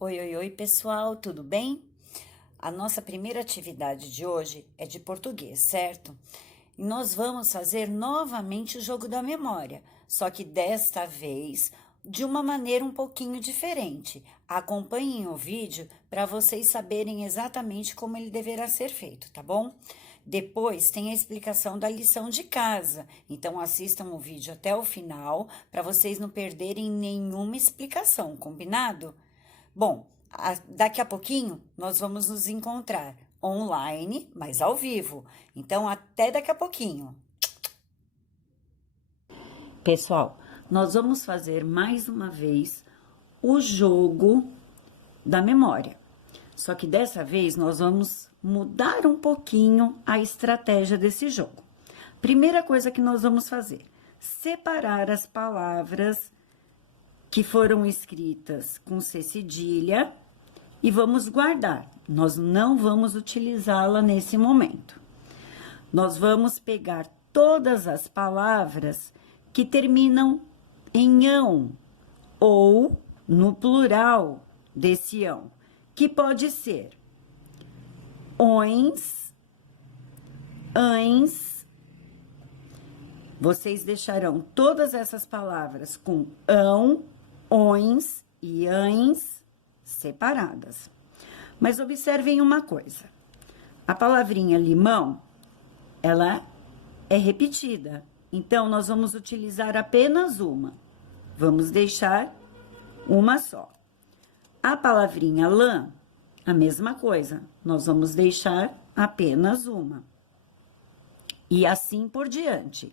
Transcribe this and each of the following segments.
Oi, oi, oi, pessoal, tudo bem? A nossa primeira atividade de hoje é de português, certo? E nós vamos fazer novamente o jogo da memória, só que desta vez de uma maneira um pouquinho diferente. Acompanhem o vídeo para vocês saberem exatamente como ele deverá ser feito, tá bom? Depois tem a explicação da lição de casa, então assistam o vídeo até o final para vocês não perderem nenhuma explicação, combinado? Bom, daqui a pouquinho nós vamos nos encontrar online, mas ao vivo. Então, até daqui a pouquinho. Pessoal, nós vamos fazer mais uma vez o jogo da memória. Só que dessa vez nós vamos mudar um pouquinho a estratégia desse jogo. Primeira coisa que nós vamos fazer: separar as palavras que foram escritas com C cedilha e vamos guardar. Nós não vamos utilizá-la nesse momento. Nós vamos pegar todas as palavras que terminam em ão ou no plural desse ão, que pode ser ões, ães. Vocês deixarão todas essas palavras com ão, ões e ães separadas. Mas observem uma coisa: a palavrinha limão, ela é repetida, então nós vamos utilizar apenas uma. Vamos deixar uma só. A palavrinha lã, a mesma coisa, nós vamos deixar apenas uma. E assim por diante.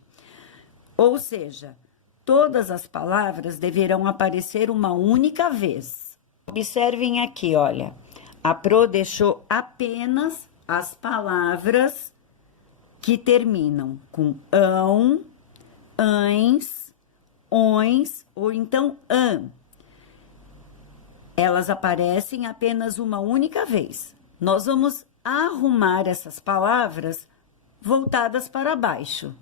Ou seja, todas as palavras deverão aparecer uma única vez. Observem aqui, olha. A Pro deixou apenas as palavras que terminam com ão, ães, ões ou então ã. Elas aparecem apenas uma única vez. Nós vamos arrumar essas palavras voltadas para baixo.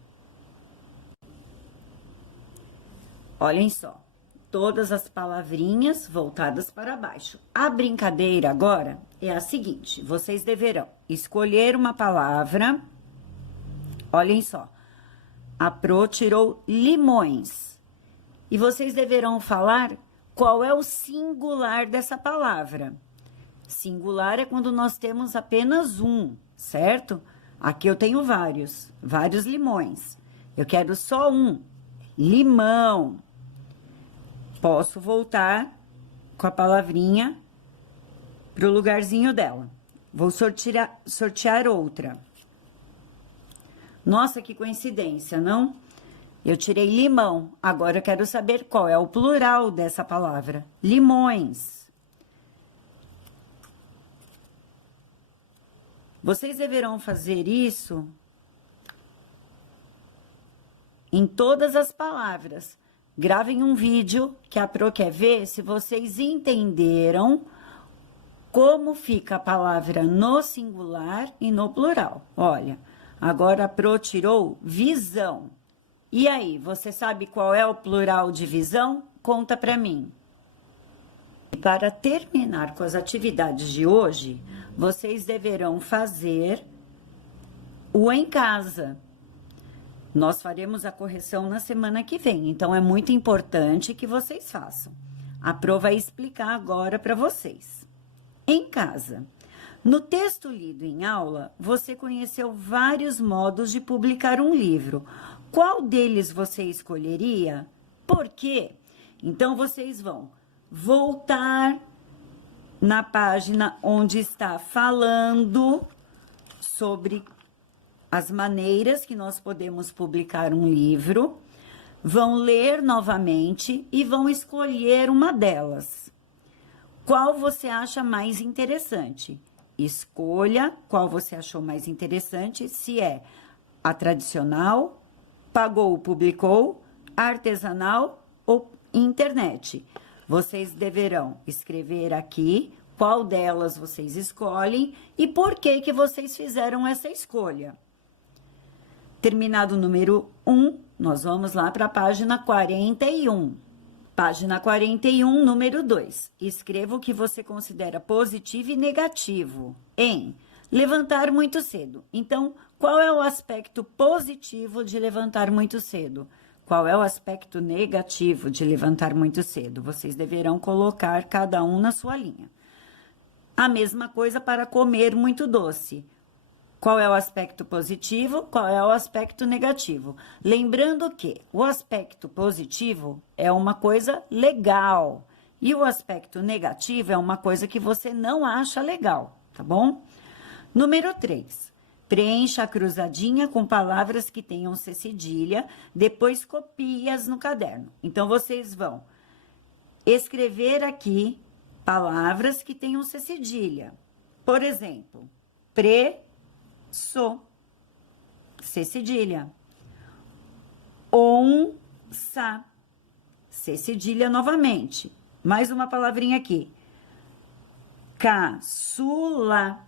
Olhem só, todas as palavrinhas voltadas para baixo. A brincadeira agora é a seguinte: vocês deverão escolher uma palavra. Olhem só, a Pro tirou limões. E vocês deverão falar qual é o singular dessa palavra. Singular é quando nós temos apenas um, certo? Aqui eu tenho vários limões. Eu quero só um, limão. Posso voltar com a palavrinha para o lugarzinho dela. Vou sortear outra. Nossa, que coincidência, não? Eu tirei limão. Agora eu quero saber qual é o plural dessa palavra. Limões. Vocês deverão fazer isso em todas as palavras. Gravem um vídeo que a Pro quer ver se vocês entenderam como fica a palavra no singular e no plural. Olha, agora a Pro tirou visão. E aí, você sabe qual é o plural de visão? Conta pra mim. E para terminar com as atividades de hoje, vocês deverão fazer o em casa. Nós faremos a correção na semana que vem, então é muito importante que vocês façam. A Pro vai explicar agora para vocês. Em casa. No texto lido em aula, você conheceu vários modos de publicar um livro. Qual deles você escolheria? Por quê? Então, vocês vão voltar na página onde está falando sobre as maneiras que nós podemos publicar um livro, vão ler novamente e vão escolher uma delas. Qual você acha mais interessante? Escolha qual você achou mais interessante, se é a tradicional, pagou, publicou, artesanal ou internet. Vocês deverão escrever aqui qual delas vocês escolhem e por que vocês fizeram essa escolha. Terminado o número 1, nós vamos lá para a página 41. Página 41, número 2. Escreva o que você considera positivo e negativo em levantar muito cedo. Então, qual é o aspecto positivo de levantar muito cedo? Qual é o aspecto negativo de levantar muito cedo? Vocês deverão colocar cada um na sua linha. A mesma coisa para comer muito doce. Qual é o aspecto positivo? Qual é o aspecto negativo? Lembrando que o aspecto positivo é uma coisa legal e o aspecto negativo é uma coisa que você não acha legal, tá bom? Número 3. Preencha a cruzadinha com palavras que tenham C cedilha, depois copie-as no caderno. Então, vocês vão escrever aqui palavras que tenham C cedilha. Por exemplo, preço, C cedilha. Onça, C cedilha novamente. Mais uma palavrinha aqui. Caçula.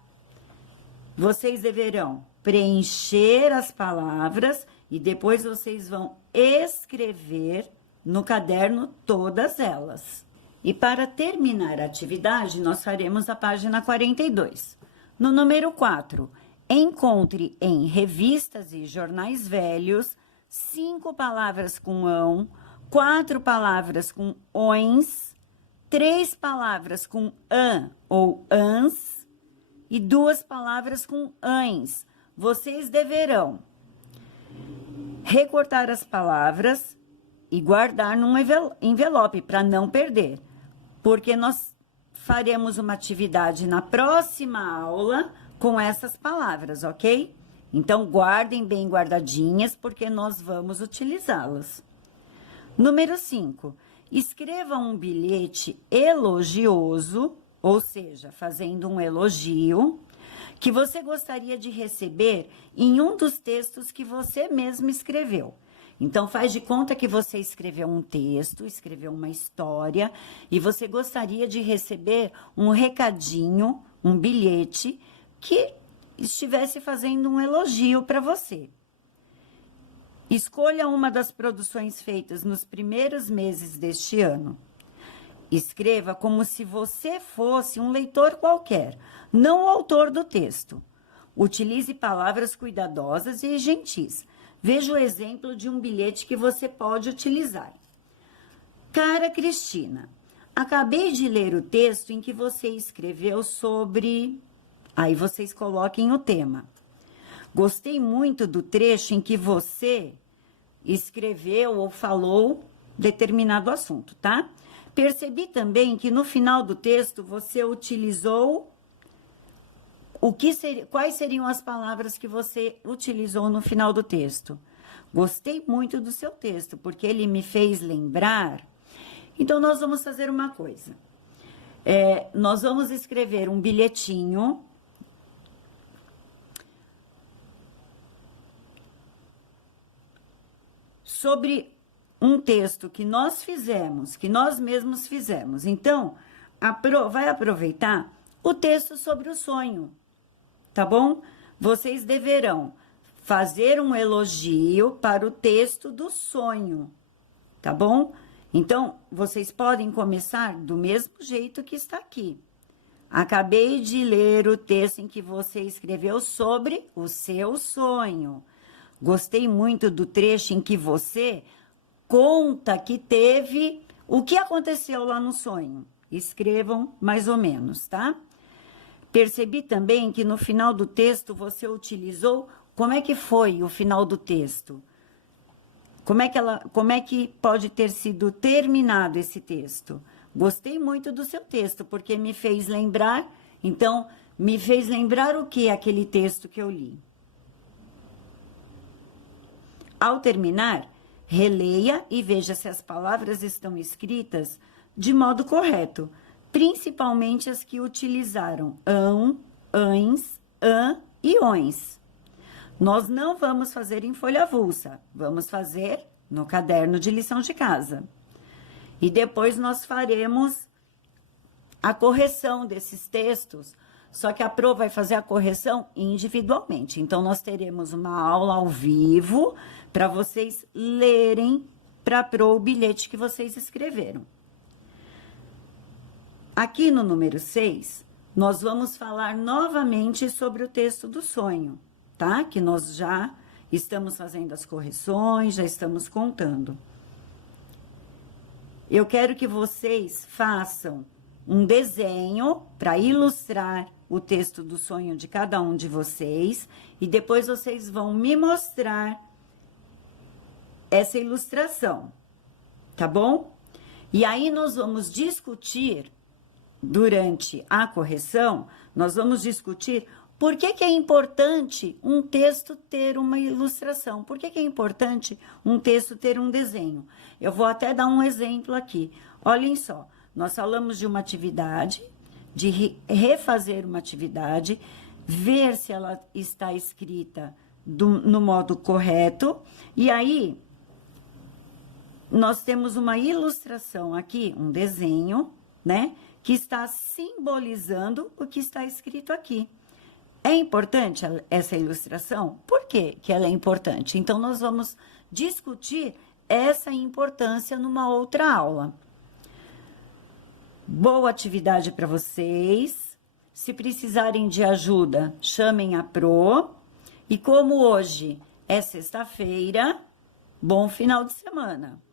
Vocês deverão preencher as palavras e depois vocês vão escrever no caderno todas elas. E para terminar a atividade, nós faremos a página 42. No número 4, encontre em revistas e jornais velhos 5 palavras com ão, 4 palavras com ões, 3 palavras com an ou ans, e 2 palavras com ães. Vocês deverão recortar as palavras e guardar num envelope para não perder, porque nós faremos uma atividade na próxima aula com essas palavras, ok? Então, guardem bem guardadinhas, porque nós vamos utilizá-las. Número 5. Escreva um bilhete elogioso, ou seja, fazendo um elogio, que você gostaria de receber em um dos textos que você mesmo escreveu. Então, faz de conta que você escreveu um texto, escreveu uma história, e você gostaria de receber um recadinho, um bilhete, que estivesse fazendo um elogio para você. Escolha uma das produções feitas nos primeiros meses deste ano. Escreva como se você fosse um leitor qualquer, não o autor do texto. Utilize palavras cuidadosas e gentis. Veja o exemplo de um bilhete que você pode utilizar. Cara Cristina, acabei de ler o texto em que você escreveu sobre... Aí vocês coloquem o tema. Gostei muito do trecho em que você escreveu ou falou determinado assunto, tá? Percebi também que no final do texto você utilizou quais seriam as palavras que você utilizou no final do texto. Gostei muito do seu texto, porque ele me fez lembrar. Então, nós vamos fazer uma coisa. Nós vamos escrever um bilhetinho sobre um texto que nós fizemos, que nós mesmos fizemos. Então, vai aproveitar o texto sobre o sonho, tá bom? Vocês deverão fazer um elogio para o texto do sonho, tá bom? Então, vocês podem começar do mesmo jeito que está aqui. Acabei de ler o texto em que você escreveu sobre o seu sonho. Gostei muito do trecho em que você conta que teve o que aconteceu lá no sonho. Escrevam mais ou menos, tá? Percebi também que no final do texto você utilizou como é que foi o final do texto. Como é que pode ter sido terminado esse texto? Gostei muito do seu texto, porque me fez lembrar, então, me fez lembrar o que aquele texto que eu li. Ao terminar, releia e veja se as palavras estão escritas de modo correto, principalmente as que utilizaram ão, ães, ã e ões. Nós não vamos fazer em folha avulsa, vamos fazer no caderno de lição de casa. E depois nós faremos a correção desses textos, só que a Pro vai fazer a correção individualmente. Então, nós teremos uma aula ao vivo para vocês lerem para Pro o bilhete que vocês escreveram. Aqui no número 6, nós vamos falar novamente sobre o texto do sonho, tá? Que nós já estamos fazendo as correções, já estamos contando. Eu quero que vocês façam um desenho para ilustrar o texto do sonho de cada um de vocês e depois vocês vão me mostrar essa ilustração, tá bom? E aí nós vamos discutir, durante a correção, nós vamos discutir por que é importante um texto ter uma ilustração, por que é importante um texto ter um desenho. Eu vou até dar um exemplo aqui. Olhem só, nós falamos de uma atividade, de refazer uma atividade, ver se ela está escrita no modo correto, e aí nós temos uma ilustração aqui, um desenho, né, que está simbolizando o que está escrito aqui. É importante essa ilustração? Por que ela é importante? Então, nós vamos discutir essa importância numa outra aula. Boa atividade para vocês. Se precisarem de ajuda, chamem a Pro. E como hoje é sexta-feira, bom final de semana.